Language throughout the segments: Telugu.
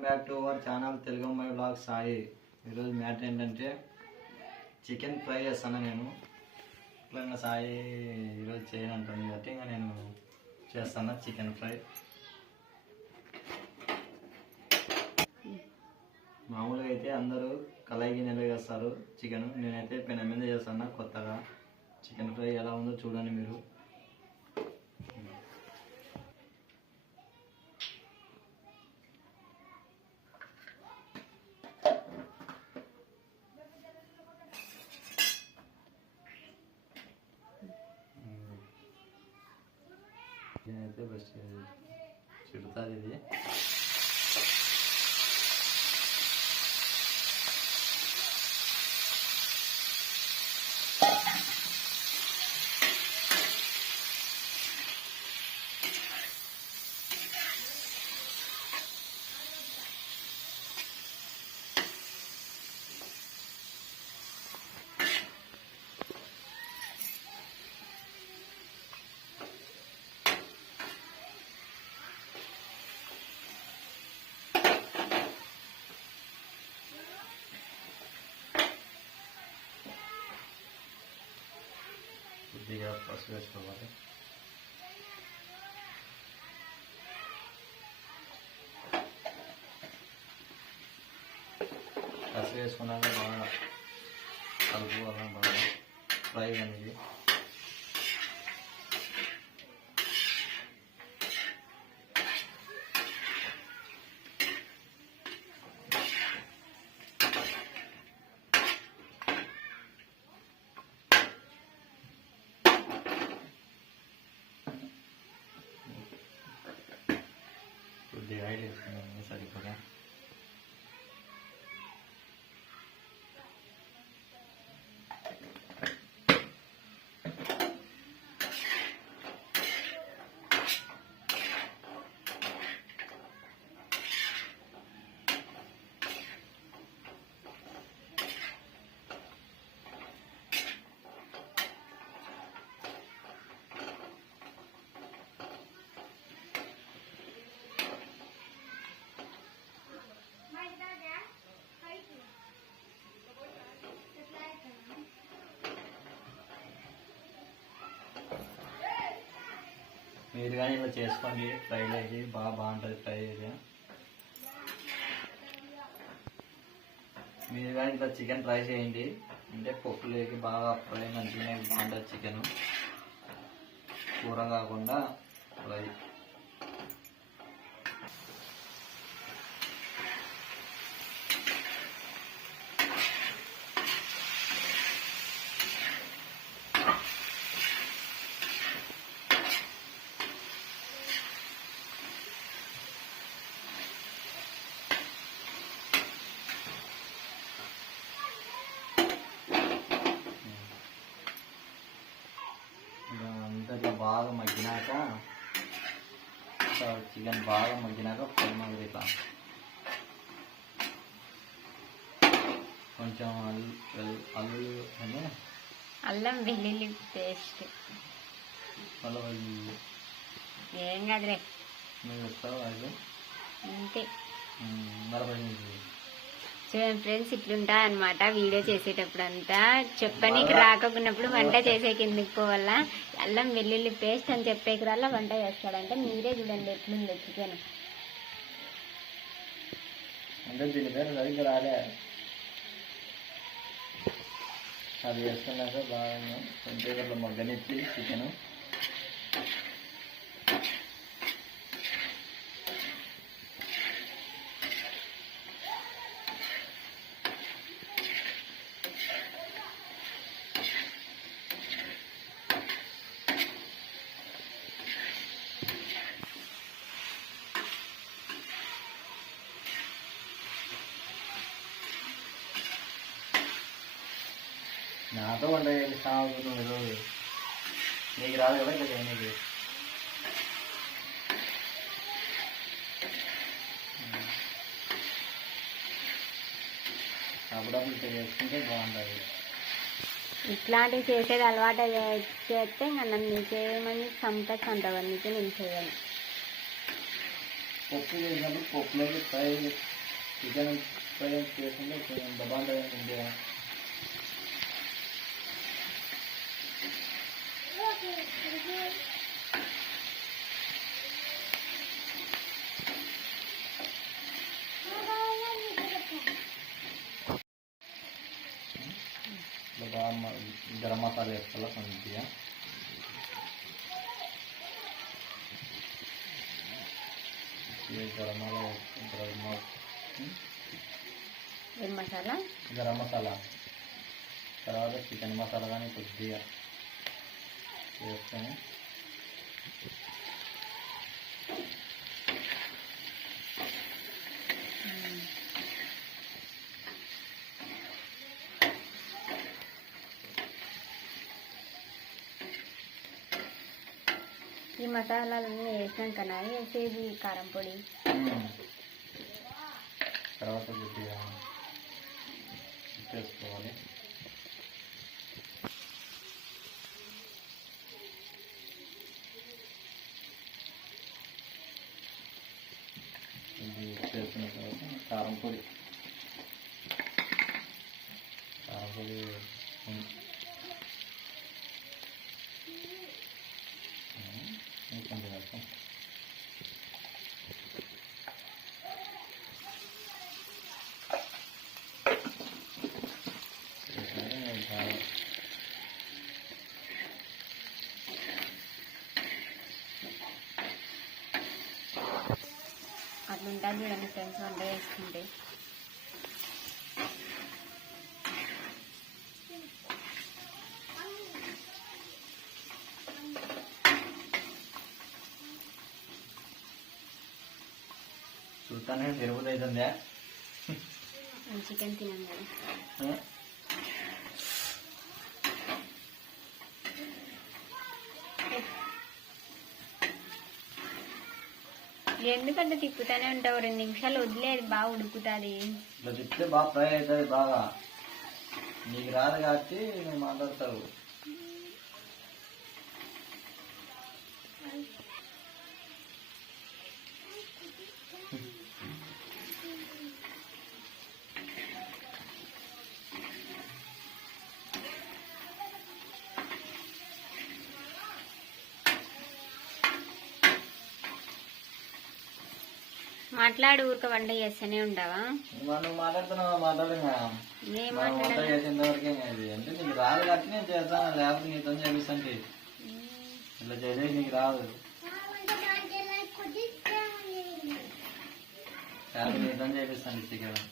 Welcome back to our channel Telugu అమ్మాయి బ్లాగ్ సాయి. ఈరోజు మ్యాటర్ ఏంటంటే చికెన్ ఫ్రై చేస్తాను నేను. ఇట్లా సాయి ఈరోజు చేయనంటుంది కాబట్టి ఇంకా నేను చేస్తాను చికెన్ ఫ్రై. మామూలుగా అయితే అందరూ కళాయి గిన్నెలో చేస్తారు చికెన్, నేనైతే పెనం మీద చేస్తాను కొత్తగా. చికెన్ ఫ్రై ఎలా ఉందో చూడండి మీరు. నేనైతే బస్ చిడుతుంది ఇది. కొద్దిగా పసుపు వేసుకోవాలి. పసుపు వేసుకున్నాక బాగా కలుపుకోవాలి, బాగా ఫ్రై అనేది. కొద్దిగా ఆయిల్ వేసుకున్నాను సరిపోగా. మీరు కానీ ఇలా చేసుకోండి, ఫ్రై చేసి బాగుంటుంది ఫ్రై చేసి. మీరు కానీ ఇట్లా చికెన్ ఫ్రై చేయండి, అంటే పప్పులోకి బాగా ఫ్రై మంచిగా బాగుంటుంది చికెన్, కూర కాకుండా ఫ్రై. ఇట్లా బాగా మగ్గినాక, చికెన్ బాగా మగ్గినాక ఫ్రై మాదిరి ఇట్లా కొంచెం అల్లం వెల్లుల్లి పేస్ట్ ఏం కాదులే మీరు వస్తావు అది అంతే. మరపడి చూడండి ఫ్రెండ్స్, ఇట్లుంటా అనమాట వీడియో చేసేటప్పుడు అంతా. చెప్పనీకి రాకపోయినప్పుడు వంట చేసే కిందకి పోవాలా. అల్లం వెల్లుల్లి పేస్ట్ అని చెప్పేకి రాలా వంట చేస్తాడంటే మీరే చూడండి ఎట్లుంది చికెన్. అంటే దీని పేరు సరిగ్గా రాలే. అది వేసుకున్నాక బాగా కొంచెం మగ్గనిచ్చి చికెను నాతో వంట చేస్తాను ఈరోజు. నీకు రాదు కదా ఇట్లా చేయడానికి. అప్పుడప్పుడు ఇట్లా చేసుకుంటే బాగుంటుంది. ఇట్లాంటివి చేసేది అలవాటు చేస్తే ఇంకా నన్ను చేయమని చంపచ్చు అంతవరకు నేను చేయను. పప్పు వేసినప్పుడు పప్పులోకి ఫ్రై చికెన్ ఫ్రై చేసుకుంటే కొంచెం బాగుంటుంది. బాగా గరం మసాలా వేసుకోవాలి కొంచెం. గరం మసాలా తర్వాత చికెన్ మసాలా కానీ కొద్దిగా వేసుకొని ఈ మసాలాలన్నీ వేసినాక వేసేది కారం పొడి తర్వాత కొద్దిగా వేసుకోవాలి. ఇది వేసుకున్న తర్వాత కారం పొడి కొంచెం వేస్తాం. అట్లుంటుంది చూడండి ఫ్రెండ్స్ వంట చేసుకుంటే. చూస్తానే తిరుగుతుంది అవుతుందా చికెన్ తినండి కదా. ఎందుకంటే తిప్పుతానే ఉంటావు, 2 నిమిషాలు వదిలేదు బాగా ఉడుకుతుంది. ఇట్లా తిప్పితే బాగా ఫ్రై అవుతుంది. బాగా నీకు రాదు కాబట్టి నేను మాట్లాడతావు. మాట్లాడు, ఊరిక వంట చేస్తూనే ఉంటావా? నువ్వు మాట్లాడుతున్నావా? మాట్లాడుగా వంట చేసేంత వరకే. ఇది అంటే నీకు రాదు కాబట్టి నేను చేస్తాను, లేకపోతే నీతో చేపిస్తాంటే ఇట్లా చేసేది నీకు రాదు లేకపోతే నీతో చేపిస్తాను చికెన్.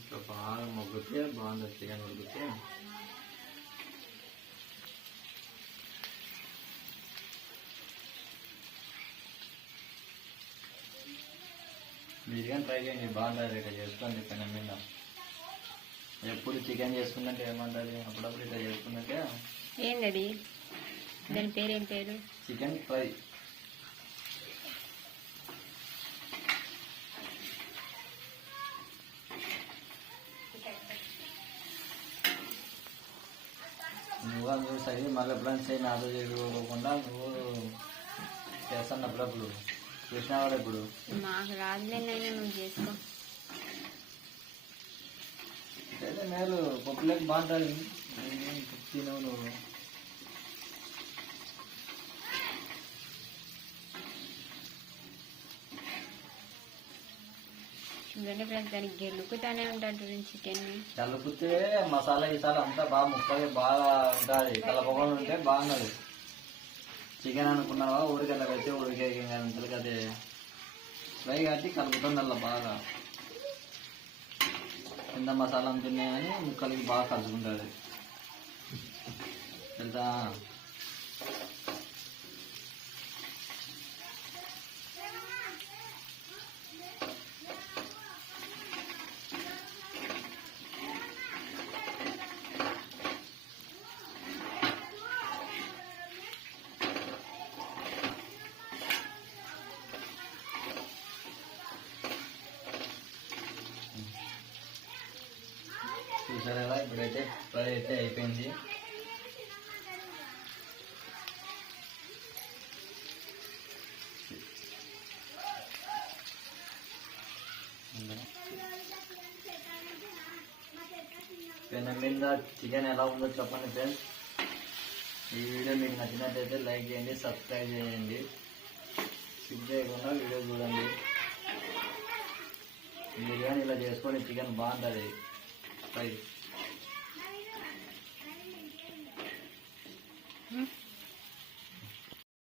ఇట్లా బాగా మొగ్గితే బాగుంటుంది చికెన్ ఉడికితే. మీరు కానీ ట్రై చేయండి, బాగుంటుంది. ఇట్లా చేసుకోండి పైన మీద. ఎప్పుడు చికెన్ చేసుకుందంటే ఏమంటుంది, అప్పుడప్పుడు ఇట్లా చేసుకుందంటే. ఏంటది దాని పేరు? ఏం పేరు? Chicken fry. నువ్వు అందులో సరి మళ్ళీ ఎప్పుడైనా చేయి నాతో చేసుకోకుండా నువ్వు చేస్తాను అప్పుడప్పుడు. చూసినావాడు ఇప్పుడు మాకు రాదులేనైనా నువ్వు చేసుకో. అయితే మేలు పప్పులోకి బాగుంటుంది. తినవు నువ్వు. చూడండి ఫ్రెండ్స్, దానికి గెలుకుతానే ఉంటాడు చూడండి చికెన్. కలుపుతే మసాలా గిసాలా అంతా బాగా ముక్కగా బాగా ఉంటుంది. కలపకుండా ఉంటే బాగున్నది. చికెన్ అనుకున్నావా ఊరికల్లా పెడితే ఉడికే అంతలకు అదే ఫ్రై కాబట్టి కలుపుతుంది అలా బాగా. కింద మసాలా అంతున్నాయి కానీ ముక్కలకి బాగా కలుసుకుంటుంది తెలుసా. చూసారు కదా, ఇప్పుడైతే ఫ్రై అయితే అయిపోయింది. పెనం మీద చికెన్ ఎలా ఉందో చెప్పండి ఫ్రెండ్స్. ఈ వీడియో మీకు నచ్చినట్లయితే లైక్ చేయండి, సబ్స్క్రైబ్ చేయండి, స్కిప్ చేయకుండా వీడియో చూడండి. బిర్యానీ ఇలా చేసుకొని చికెన్ బాగుంటుంది ఫ్రై.